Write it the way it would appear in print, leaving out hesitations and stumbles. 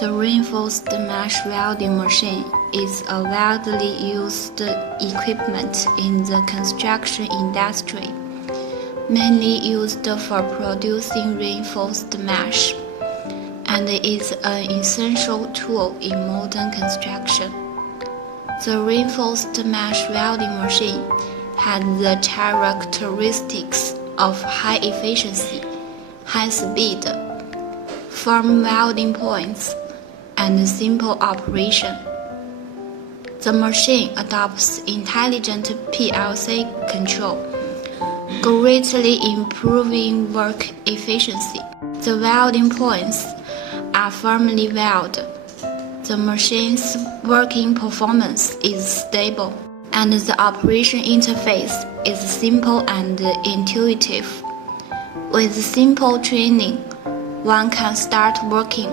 The reinforced mesh welding machine is a widely used equipment in the construction industry, mainly used for producing reinforced mesh, and is an essential tool in modern construction. The reinforced mesh welding machine has the characteristics of high efficiency, high speed, firm welding points, and simple operation. The machine adopts intelligent PLC control, greatly improving work efficiency. The welding points are firmly welded. The machine's working performance is stable, and the operation interface is simple and intuitive. With simple training, one can start working